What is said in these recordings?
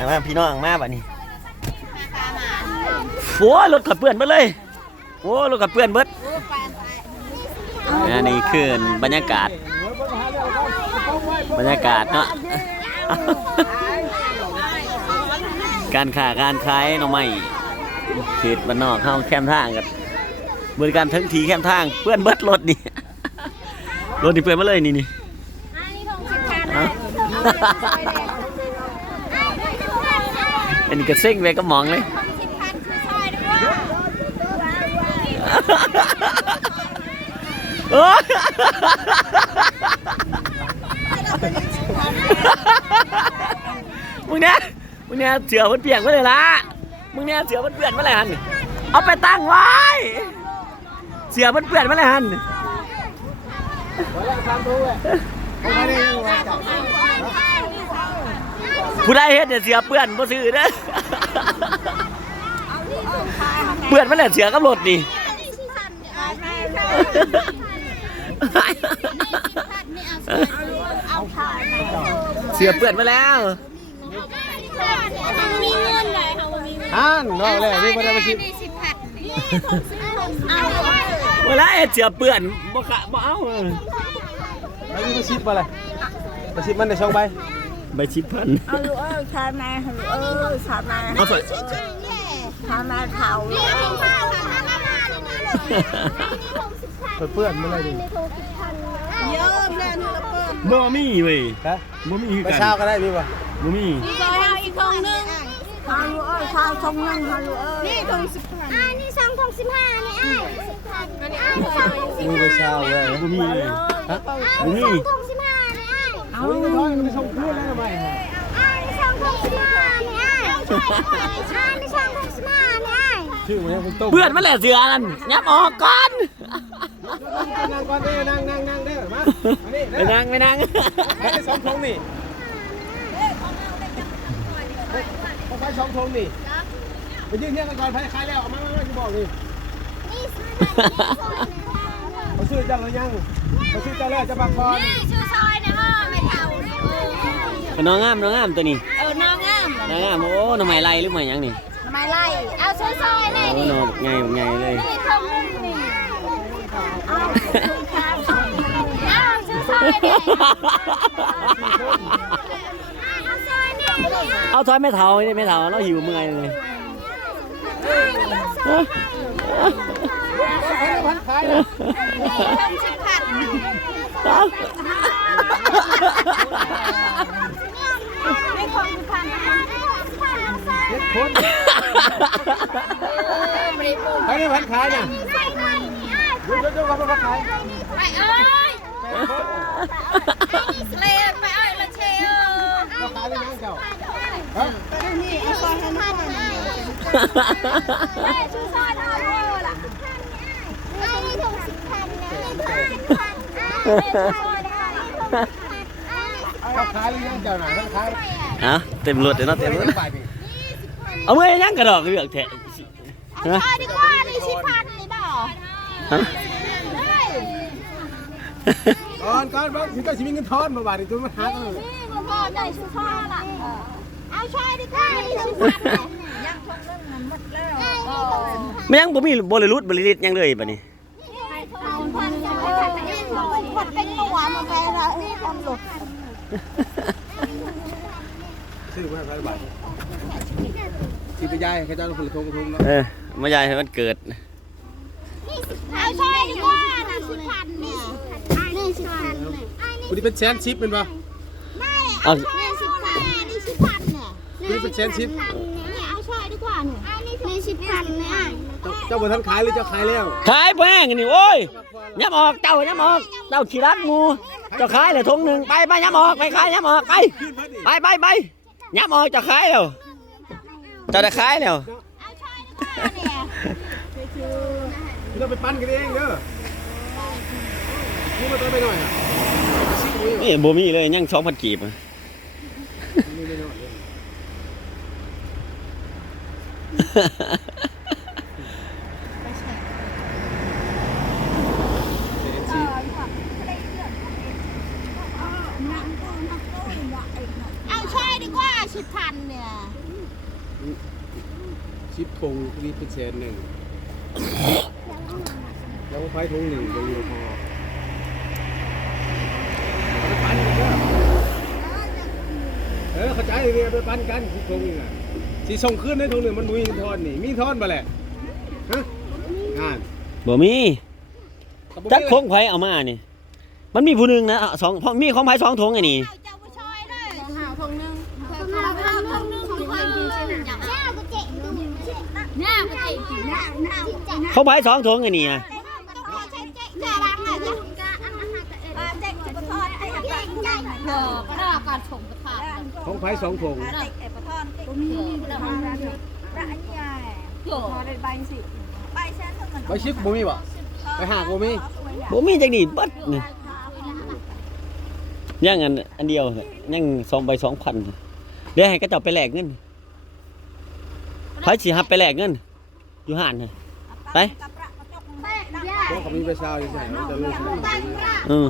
มามาพี่น้องมาบัดนี้โอ้ยรถขับเปื้อนเบิดเลยโอ้ยรถขับเปื้อนเบิดอันนี้คือบรรยากาศ บรรยากาศเนาะการค้าการขายหน่อไม้เขตบ้านนอกเข้าแคมทางกันบริการทั้งทีแคมทางเพื่อนเบิดรถนี่รถนี่เปื่อนมาเลยนี่นี่เอ้าอันนี้ก็เซ็งไปก็มองเลยโอ๊ยมึงเนี่ยมึงเนี่ยเสือมันเปียกมาเลยละมึงเนี่ยเสือมันเปื่อนมาเลยฮันเอาไปตั้งไว้ เสือมันเปื่อนมาเลยฮัน ผู้ใดเฮ็ดเนี่ยเสือเปื่อนบ่ซื้อเด้อเปื่อนมาเลยเสือกับรถนี่เสือเปื่อนมาแล้วมีเงินเลยค่ะว่ามีเงินอ่านนอกเลยนี่บ่ได้มาชิมได้สิบพันนี่เอาเวลาเฮ็ดเสือเปื่อนบ่ขะบ่เอาไอ้นี่มาชิมบ่เลยมาชิมมันในช่องใบ ใบชิปพันเอาลูกเอ้ยชามาลูกเอ้ยชามาเอาใส่ชามาเผานี่ของข้าวค่ะข้าวมาเลยมาเลยเปื้อนๆมาเลยดิเยอะเลยนี่ละเปิ้ลบ่มีเว้ยฮะบ่มีคือไปกันเช้าก็ได้มีป่ะบ่มีซอยเอาอีกทงนึงชาลูกเอ้ยชาชงนั่งชาลูกเอ้ยนี่ทงสิบพันอ่านี่สองทงสิบห้านี่อ้ายสิบพันอันนี้อ้ายสองทงสิบมีไปเช้าเลยบ่มีเลยฮะบ่มีทงสิบห้านี่ อ้ายโอ้ยน้อยมันไปส่งคืนแล้วทำไมอ้ายนี่สองทงสิบห้านี่อ้ายช่วยอ้ายนี่สองทงสิบห้านี่อ้ายชื่อมันยังเป็นต้มเปื่อนมาแล้วเสือนั่นยับออกก่อนนั่งก่อนเด้อนั่งนั่งนั่งเด้อมาอันนี้ไปนั่งไปนั่งไอ้สองทงนี่เขาใช้สองทงนี่ไปยืนเนี่ยกันก่อนใครใครแล้วเอามามาจะบอกนี่นี่ สิเขาซื้อจังหรือยังเขาซื้อจังแล้วจะบักคอนนี่ชื่อซอยนะฮะไม่เท่าน้องงามน้องงามตัวนี้เออน้องงามน้องงามโอ้หน่อไม้ไรหรือไม่หยังนี่ทำไมไล่เอาซอยซอยๆนี่โอ้นี่หน่อบักใหญ่บักใหญ่เลยนี่ทงนึงนี่เอาเอาชื่อซอยนี่เอาซอยนี่เอาถอยไม่เท่านี่ไม่เท่าเราหิวเมื่อยเลย พันขายนะทงสิบพันไม่คงสิบพันนะคะเจ็ดคนใครได้พันขายน่ะใส่หน่อยนี่อ้ายยกยกยกมาพันขายไปเอ้ยเลนไปเอ้ยละเชียวราคาได้ยังเจ้าฮะนี่เอาซอยให้มันแม่ชูซอยทอ ดโลล่ะไอ้นี่ถุงสิบพันนะพันอะแม่ชูซอยได้ถุงสิบพันอะราคาได้ยังเจ้าน่ะพันขายเอาเต็มรถเลยเนาะเต็มรถเอาเมื่อยังกระดอกเลือกแทะเอาซอยดีกว่านี่สิพันนี่บ่ฮะก่อนก่อนบ่ถึงก็สิมีเงินทอนบ่บาทนี่ตัวมันหากันนี่มาพอได้ชูซอล่ะเอาซอยดีกว่านี่สิพันยังทงเรื่องมันหมดแล้วไม่ยังบ่มีบริรุษบริลิตยังเลยบัดนี้ เอาพันจะไปทำเองหน่อยมันเป็นตัวมันไปแล้วคนหลุด ซื้อมาพันบาทสิไปยายเขาเจ้าผลิตทงทงเนาะเออมายายให้มันเกิด เอาช่วยดีกว่านะสิพันนี่นี่สิพันนี่คุณนี่เป็นแสนชิปเป็นป่ะไม่เอาช่วยสิพันนี่สิพันเนี่ยคุณนี่เป็นแสนชิปนี่เอาช่วยดีกว่าเนี่ยนี่สิพันเนี่ยเจ้าบ่ทันขายหรือเจ้าขายแล้วขายแพงนี่โอ้ยยับออกเจ้ายับออกเจ้าขี้รักงูเจ้าขายเลยทงหนึ่งไปไปยับออกไปขายยับออกไปไปไปไปยับออกเจ้าขายแล้วเจ้าได้ขายแล้วเอาช่วยดีกว่าเนี่ยคุณต้องไปปั้นกันเองเด้อนี่มาตัวไปหน่อยอะชิปนี่นี่บ่มีเลยยังสองพันกีบอะนี่ไม่น้อยแสนชิป เอาช่วยดีกว่าสิ พันเนี่ยชิปทงนี่เป็นแสนหนึ่ง แล้วไฟทงหนึ่งก็อยู่พอเอาไปปั่นกันเด้อเออเข้าใจเลยเอาไปปั่นกันชิปทงนี่น่ะสีส่งขึ้นในทงหนึ่งมันมีทอนนี่ มีทอนมาแหละฮะงานบ่มีจักคงไผเอามานี่ มันมีผู้หนึงนะสองเพราะมีของไผสองถงไอ้นี่ เจ้าผู้ชายเลยหาทงนึงหาทงนึงของคนกินใช่ไหมหน้าก็เจ๊ดูหน้าก็เจ๊ หน้าหน้าเของไผสองถงไอ้นี่อะจ๊ะอันะทอดไอ้อาหารเจ๊เออก็ได้การส่งประทานของไฟสองทงเจ๊ประทานเจ๊มีประทานร้านนี้ร้านนี้ไงได้ใบสิใบแสนเท่ากันไปชิปบ่มีบ่ไปหาบ่มีบ่มีจักนี่บัดนี่ยังอันอันเดียวยังสองใบสองพันเดี๋ยวให้กระจ้าไปแลกเงินไผสิหับไปแลกเงิน อยู่ห้านน่ะไปเพราะเขามีใบชาวอยู่ใช่มันจะเลิกใช่ไหมเออ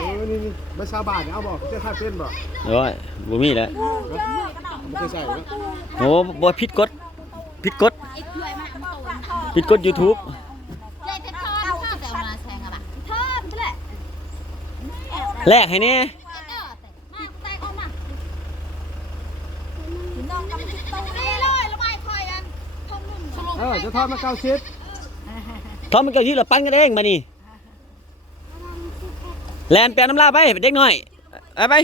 เออนี่นี่ใบชาวบาทเนี่ยเอาบอกจะค่าเป็นบ่เดี๋ยวบ่มีแล้วไม่เคยใส่นะโอ้บ่ผิดกฎผิดกฎผิดกฎ YouTube เจ๊จะทอดทอดแต่เอามาแซงอะแบบทอดแหละแลกให้แน่มาแตกออกมาน้องกำลังตรงนี้เลยระบายคอยกันทงนุ่นสรุป เออจะทอดมาเก้าชิปทอมมันเกี่ยวที่ละปั้นกันเองมานี่แลนแปลน้ำลาไปเด็กน้อยเอาไป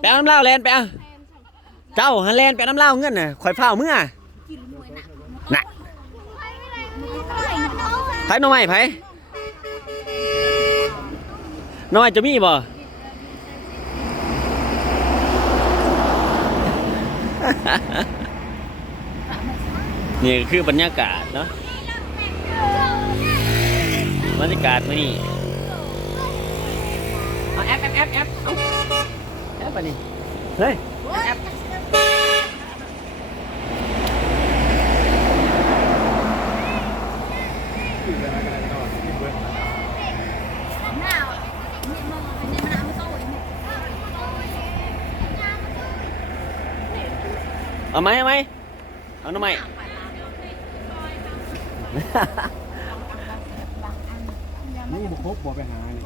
แปลน้ำลาแลนแปลเจ้าหันแลนแปลน้ำลาเงินน่ะข่อยเฝ้าเมื่อน่ะไผน่อไม้ไผน่อไม้จะมีบ่ นี่คือบรรยากาศเนาะบรรยากาศมื้อนี้เอาแอปแอปแอปแอปเอาแอปไปนี่เฮ้ยแอปเอาไหมเอาไหมเอาหน่อไม้ นี่บุคบบ่ไปหานี่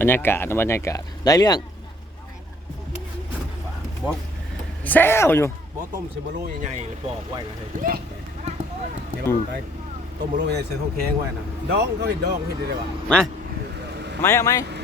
บรรยากาศนะบรรยากาศ ได้เรื่องบ่แซวอยู่บ่ต้มเซโบโลใหญ่ๆแล้วปอกไว้นะเฮ้ยเดี๋ยวบอกไปต้มโบโลใหญ่ๆใส่ทองแข็งไว้นะดองเขาเห็นดองเห็นได้ป่ะมาทำไมเอาไหมเ